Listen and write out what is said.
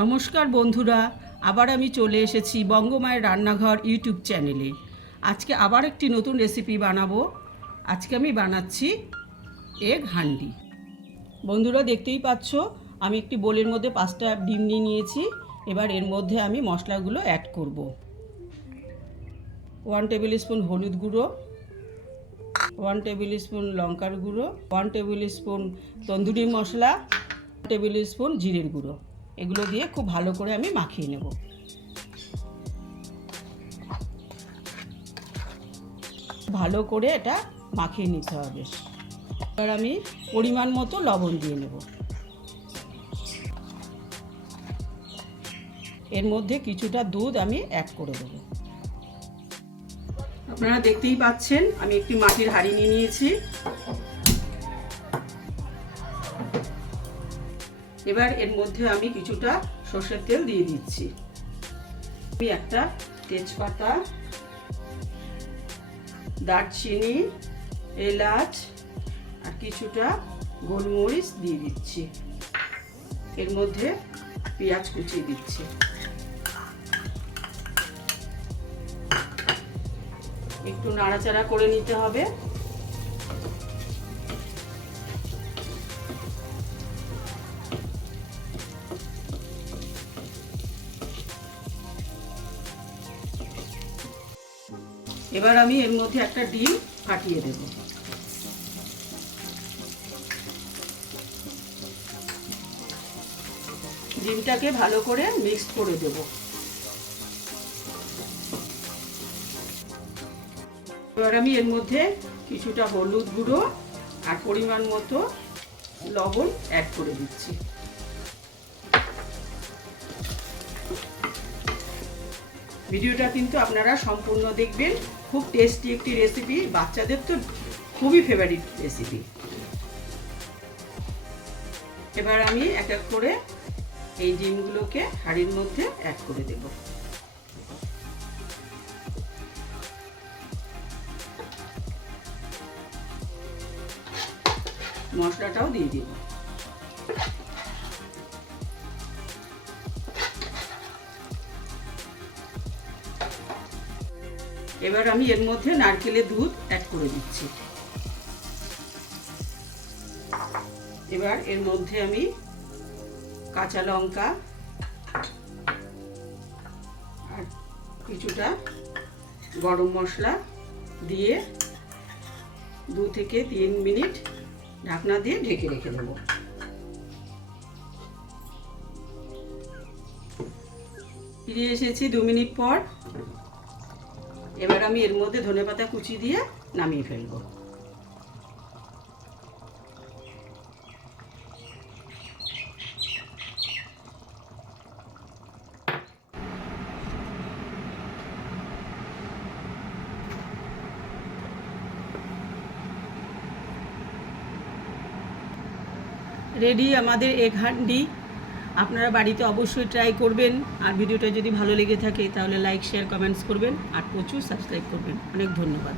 নমস্কার বন্ধুরা, আবার আমি চলে এসেছি বঙ্গমায়ের রান্নাঘর ইউটিউব চ্যানেলে। আজকে আবার একটি নতুন রেসিপি বানাবো। আজকে আমি বানাচ্ছি এগ হান্ডি। বন্ধুরা দেখতেই পাচ্ছ, আমি একটি বোলের মধ্যে 5টা ডিম নিয়ে নিয়েছি। এবার এর মধ্যে আমি মশলাগুলো অ্যাড করব। 1 টেবিল স্পুন হলুদ গুঁড়ো, 1 টেবিল স্পুন লঙ্কার গুঁড়ো, 1 টেবিল স্পুন তন্দুরি মশলা, 1 টেবিল স্পুন জিরের গুঁড়ো। এগুলো দিয়ে খুব ভালো করে আমি মাখিয়ে নেব। ভালো করে এটা মাখিয়ে নিতে হবে। এবার আমি পরিমাণ মতো লবণ দিয়ে নেব। এর মধ্যে কিছুটা দুধ আমি অ্যাড করে দেব। আপনারা দেখতেই পাচ্ছেন, আমি একটি মাটির হাঁড়ি নিয়ে নিয়েছি। এবার এর মধ্যে আমি কিছুটা সরষের তেল দিয়ে দিচ্ছি। আমি একটা তেজপাতা, দারচিনি, এলাচ আর কিছুটা গোলমরিচ দিয়ে দিচ্ছি। এর মধ্যে পেঁয়াজ কুচিয়ে দিচ্ছি। একটু নাড়াচাড়া করে নিতে হবে। এবার আমি এর মধ্যে একটা ডিম ফাটিয়ে দেব। ডিমটাকে ভালো করে মিক্স করে দেব। এবার আমি এর মধ্যে কিছুটা হলুদ গুঁড়ো আর পরিমাণ মতো লবণ অ্যাড করে দিচ্ছি। ভিডিওটা কিন্তু আপনারা সম্পূর্ণ দেখবেন। খুব টেস্টি একটি রেসিপি, বাচ্চাদের তো খুবই ফেভারিট রেসিপি। এবার আমি এক এক করে এই ডিমগুলোকে হাঁড়ির মধ্যে অ্যাড করে দেব। মশলাটাও দিয়ে দেব। এবার আমি এর মধ্যে নারকেলের দুধ অ্যাড করে দিচ্ছি। এবার এর মধ্যে আমি কাঁচা লঙ্কা আর কিছুটা গরম মশলা দিয়ে 2 থেকে 3 মিনিট ঢাকনা দিয়ে ঢেকে রেখে দেব। ফিরে এসেছি 2 মিনিট পর। এবার আমি এর মধ্যে ধনেপাতা কুচি দিয়ে নামিয়ে ফেলব। রেডি আমাদের এগ হান্ডি। আপনারা বাড়িতে অবশ্যই ট্রাই করবেন। আর ভিডিওটা যদি ভালো লেগে থাকে তাহলে লাইক, শেয়ার, কমেন্টস করবেন আর প্রচুর সাবস্ক্রাইব করবেন। অনেক ধন্যবাদ।